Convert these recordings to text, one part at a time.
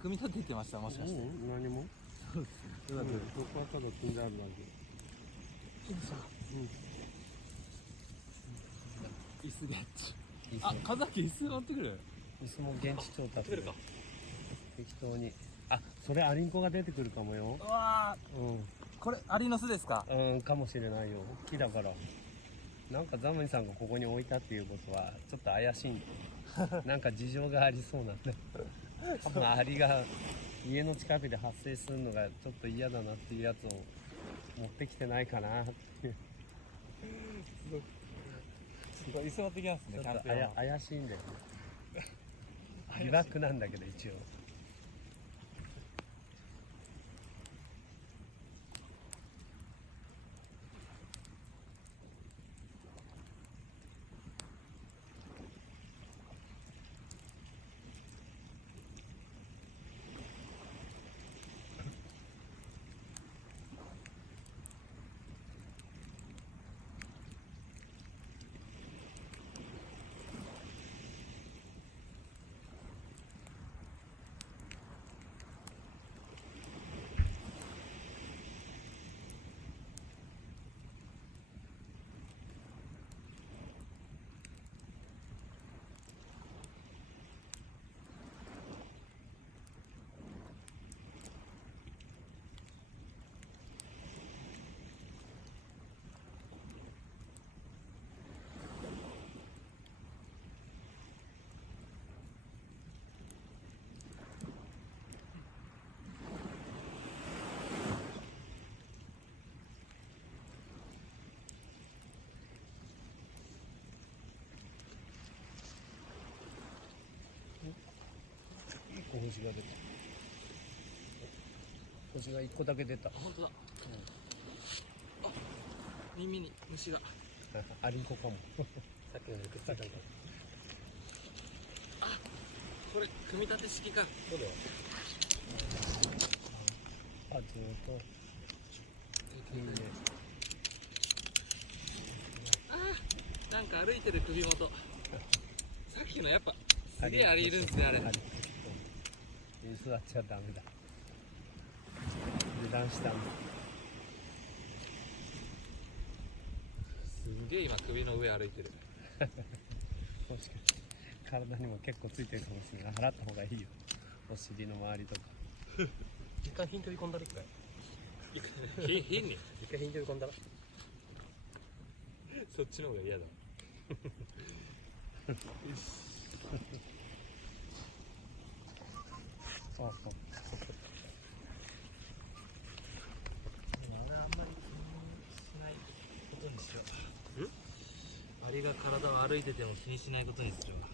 組み立ててました、もしかして。何もそうですね。ここはただ積んであるだけ。椅子ゲッチ。あ、風崎椅子持ってくる。椅子も現地調達でか。適当に。あ、それアリンコが出てくるかもよ。うわー、これアリの巣ですか。かもしれないよ。木だから。なんかザムニさんがここに置いたっていうことはちょっと怪しいんだ。なんか事情がありそうなんだ。多分アリが家の近くで発生するのがちょっと嫌だなっていうやつを持ってきてないかなっていう。すごい椅子持ってきますね。ちょっと怪しいんだよね。疑惑なんだけど一応。星が出た。星が1個だけ出た。本当だ。あ、耳に虫が。アリンコかも。さっきのくっついたんだ。あ、これ組み立て式か。そうだよ。あ、ずっと。いいね。あ、なんか歩いてる首元。さっきのやっぱすげえアリいるんですね、あれ。座っちゃダメだ。油断したんだ。すげえ今首の上歩いてる。もしかして体にも結構ついてるかもしれない。払った方がいいよ。お尻の周りとか。一回ヒントに込んだら一回。変ね。一回ヒントに込んだら。そっちの方が嫌だ。そうそう。俺あんまり気にしないことにしよう。アリが体を歩いてても気にしないことにするわ。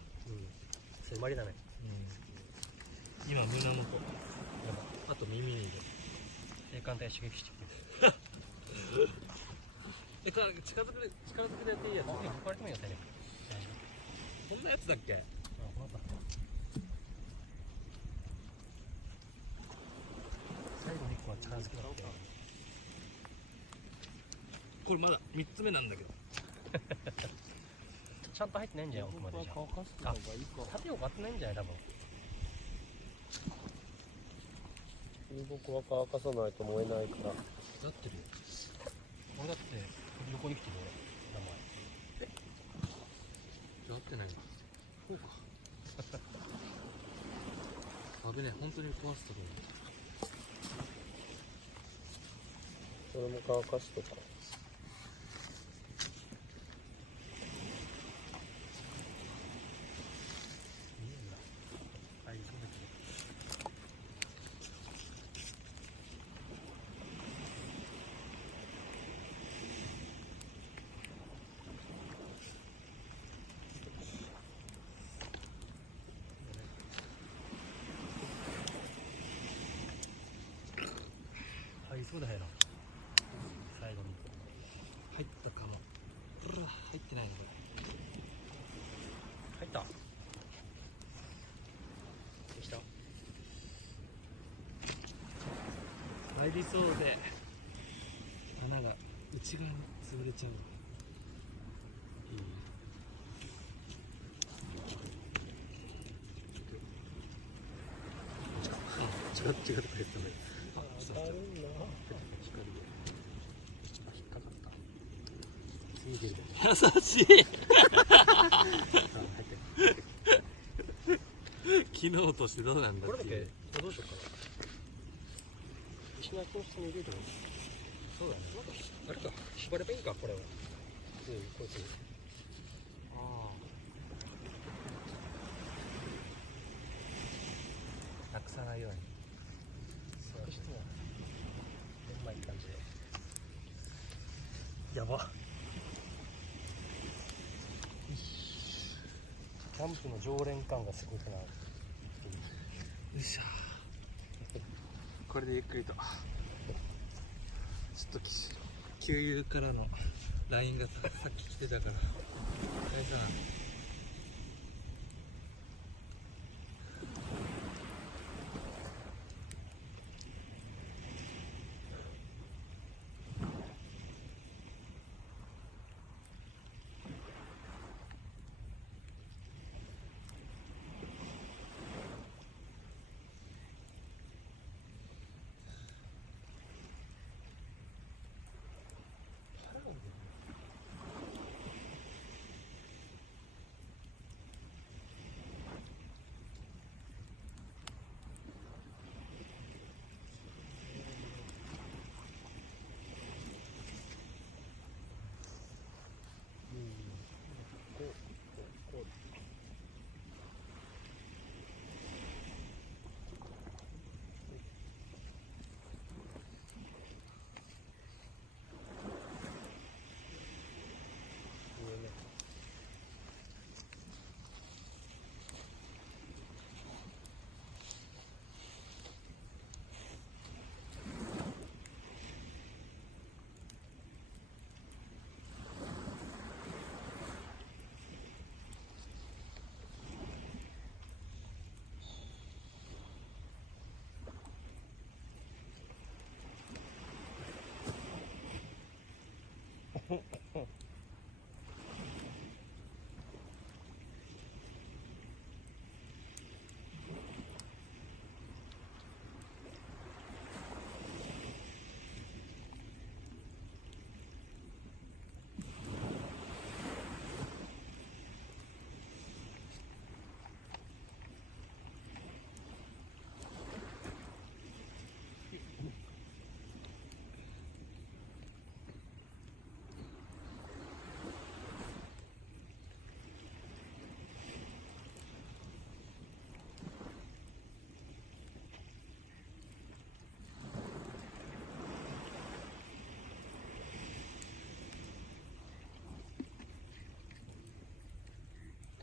それまりだね。今胸元。あと耳にで。性感帯刺激して近づくでやっていいやつ。これでもいいよ、手で。こんなやつだっけ？ほら最後の1個は近づけなくて。これまだ3つ目なんだけど。ちゃんと入ってないんじゃない奥までじゃあ。縦を買ってないんじゃない多分。僕は乾かさないと燃えないから。だってるよ。俺だって横に来てる俺。やってないわ。こうか。危ねえ、本当に壊すとこそれも乾かしとか。はい、そうだけど。はい、そうだよな。最後に。入ったかも。うわ、入ってないなこれ。入った。できた。入りそうで穴が内側に潰れちゃう。あ、どっちがとか言ってもいい。あ、当たるな。光で。あ、引っかかった。次出る。優しい。あ、入って。機能としてどうなんだっていう。これどうしようかな。石垣の下に入れるの。そうだね。あれか、縛ればいいか、これは。こいつに。ああ。なくさないように。そうしても。うまい感じで。やば。キャンプの常連感がすごくなる。よいしょ。これでゆっくりと。ちょっと給油からの LINE がさっき来てたから返さな。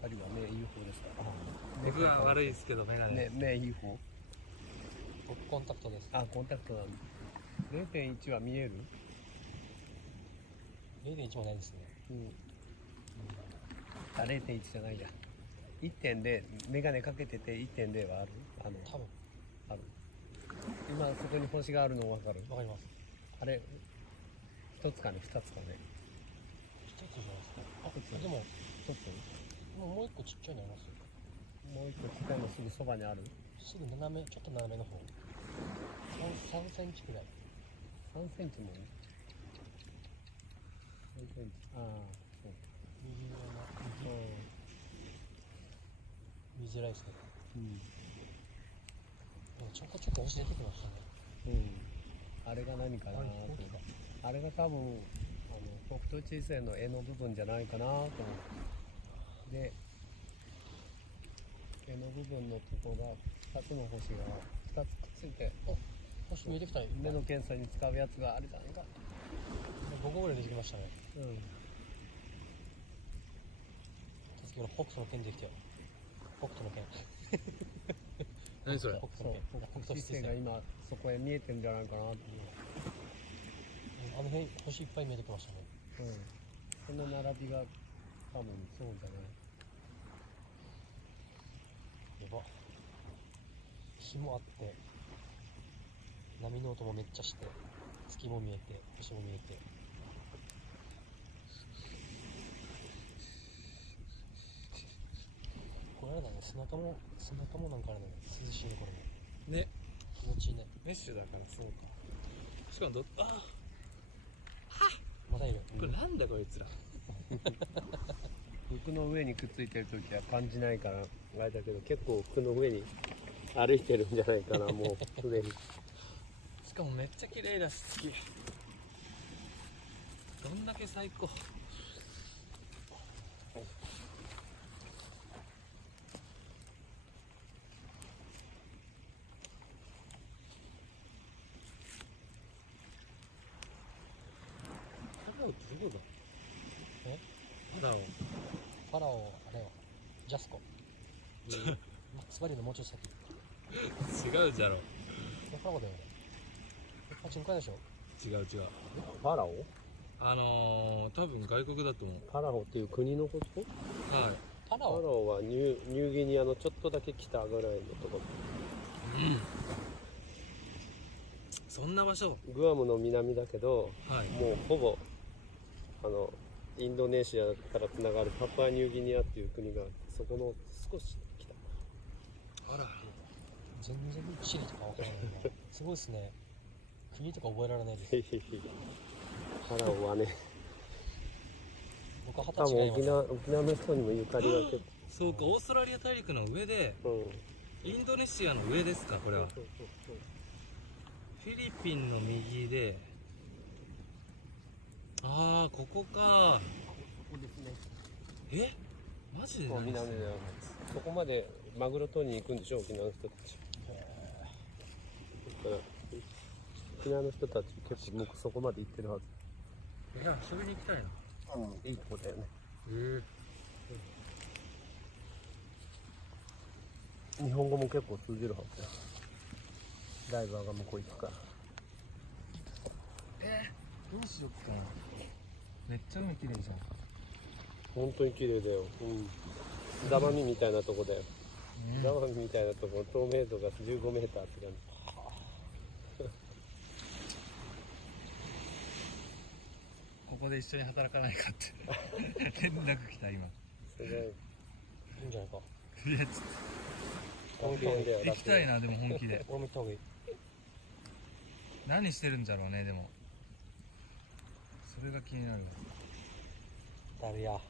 二人は目いい方ですか。僕は悪いですけどメガネ。ね、目いい方。僕コンタクトです。あ、コンタクトなんだ。0.1 は見える。0.1もないですね。あ、0.1 じゃないや。1.0、メガネかけてて 1.0 はある。多分。ある。今そこに星があるの分かる。わかります。あれ、一つかね、二つかね。一つじゃないですか。あ、でも、一つ。もう一個ちっちゃいのありますよ。もう一個ちっちゃいのすぐそばにある。すぐ斜め、ちょっと斜めの方。3センチくらい。3センチも。3センチ。ああ、そう。右上の。う見づらいですね。ん。でもちょこちょこ星出てきましたね。あれが何かなと思って。あれが多分北斗七星の絵の部分じゃないかなと思って。で、絵の部分のとこが2つの星が2つくっついて、星見えてきた。目の検査に使うやつがあれじゃないか。5個ぐらい出てきましたね。うん。先ほど北斗の剣できたよ。北斗の剣。何それ。北そう、斗の剣。北斗七星が今そこへ見えてるんじゃないかなと思う。あの辺星いっぱい見えてきましたね。その並びが多分そうじゃない。やば。日もあって波の音もめっちゃして、月も見えて星も見えて、これあれだね、砂かもなんかあれだね、涼しいねこれも。ね。気持ちいいね。メッシュだからそうか。しかもまだいる。これなんだこいつら。服の上にくっついてる時は感じないからあれだけど、結構服の上に歩いてるんじゃないかな、もうすでに。しかもめっちゃ綺麗だし好き。どんだけ最高。パラオってどこだ。えパラオ。パラオ、あれよ。ジャスコ。マックスバリューのもうちょっと先。違うじゃろ。パラオだよね。あっち向かいでしょ。違う違う。パラオ？多分外国だと思う。パラオっていう国のこと？はい。パラパラオ。オはニューギニアのちょっとだけ北ぐらいのとこそんな場所。ろ。グアムの南だけど、はい。もうほぼインドネシアからつながるパプアニューギニアっていう国がそこの少し北。あら。全然地理とかわからないな。すごいですね。国とか覚えられないです。へへへ。パラオはね、僕は多分20歳違います。沖縄の人にもゆかりが結そうか、オーストラリア大陸の上で、構、インドネシアの上ですか、これは。そうそうそう。フィリピンの右で、ああ、ここか。ここですね。えマジでそう、何南だよ。そこまでマグロ取りに行くんでしょ、沖縄の人たち。だから沖縄の人たち結構そこまで行ってるはず。いや、遊びに行きたいな。いいとこだよね。日本語も結構通じるはずだよ。ダイバーが向こう行くから。どうしよっかな。めっちゃ海綺麗じゃん。本当に綺麗だよ。ザマミみたいなとこだよ。ザマミみたいなとこ、透明度が15メーターって感じ。ここで一緒に働かないかって連絡来た今。すごい。いいんじゃないか。いやちょっ本気だよ。と行きたいな、でも本気で。俺も行った方がいい。何してるんじゃろうね、でも。それが気になるわ。誰や。ヨ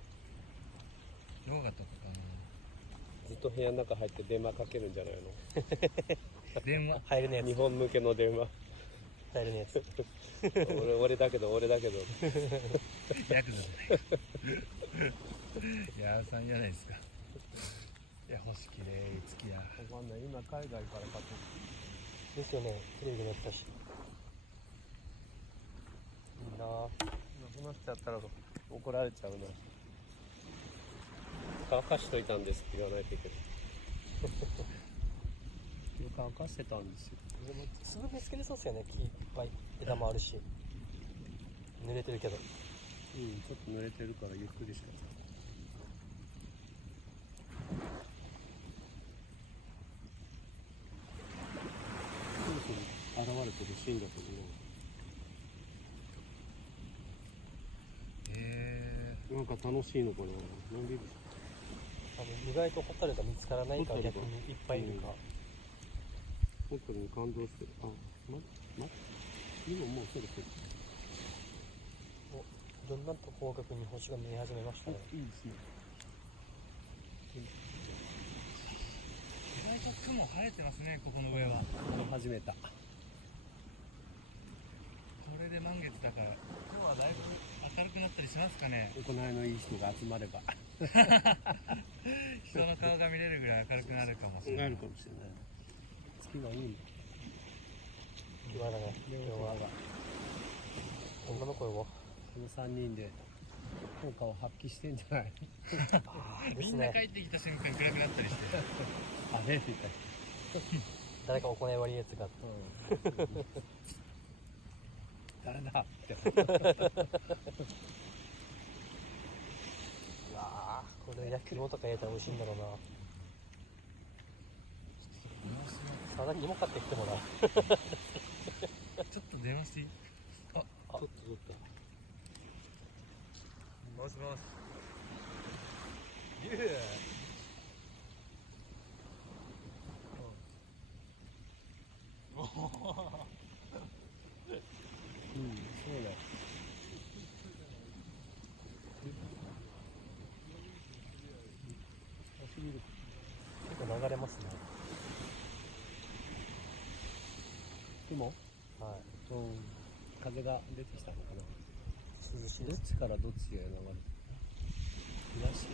ガとかかずっと部屋の中入って電話かけるんじゃないな。電話。入れねえの？日本向けの電話。入れねえ俺だけど。ヤクザじゃないか。いやーさんじゃないですか。いや、星綺麗、月や。わかんない。今海外から買ってですよね。テレビでもやってたし。いいなぁ。話しちゃったら怒られちゃうな。乾かしといたんですって言わないといけない。乾かしてたんですよ。でもすぐ見つけれそうですよね。木いっぱい枝もあるし。濡れてるけど。ちょっと濡れてるからゆっくりしか。現れてるシーンだと思う。なんか楽しいのかな。のんびり。多分意外とホタルが見つからないから逆にいっぱいいるか。ホタルに感動してる。今もうそろそろ。だんだんと広角に星が見え始めましたね。いいですね。意外と雲晴れてますね、ここの上は。始めた。これで満月だから、今日はだいぶ明るくなったりしますかね。行いのいい人が集まれば。人の顔が見れるぐらい明るくなるかもしれない。なるかもしれない。月がいいんだ。今だね。今日は女の声を。この3人で効果を発揮してんじゃない？みんな帰ってきた瞬間暗くなったりして。あれみたい誰か行い悪いやつが。な。誰だって。うわぁ、これ焼き芋とか入れたら美味しいんだろうな。さらに芋買ってきてもらう。ちょっと電話していい？ちょっと取った。もしもし。お雲、は風が出てきたのかな。い。涼しいどっです。ちからどっちへ流れてる？東？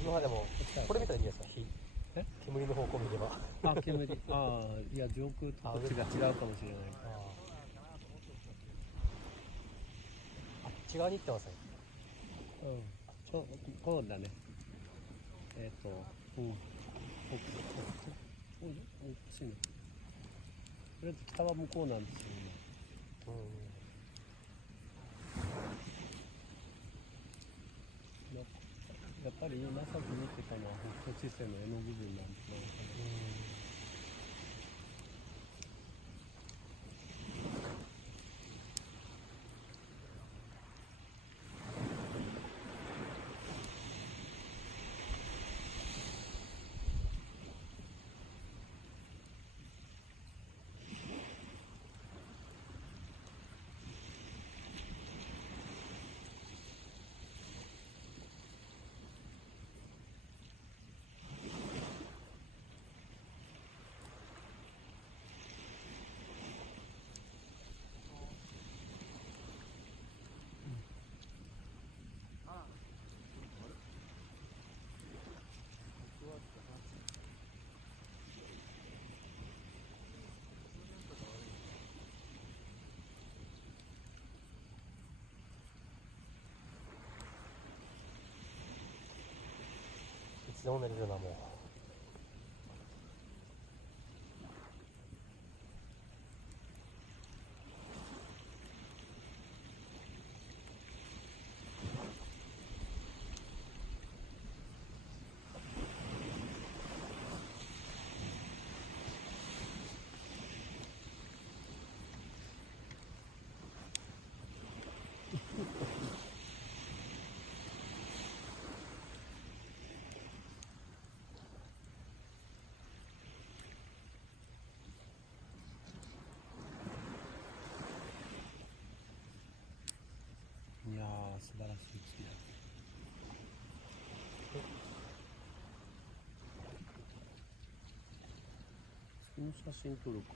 今はでも、これ見たらいいんじゃないですか。え？煙の方向見れば。あ、煙。ああ、いや、上空とこっちが違うかもしれない。あっち側に行ってますね。こうだね。おかしいね。とりあえず北は向こうなんですよ、今。やっぱり今さっき見てたのは北斗七星の絵の部分なんですね。いつでも寝れるな、もう。いやー、素晴らしいですね。次の写真撮るか。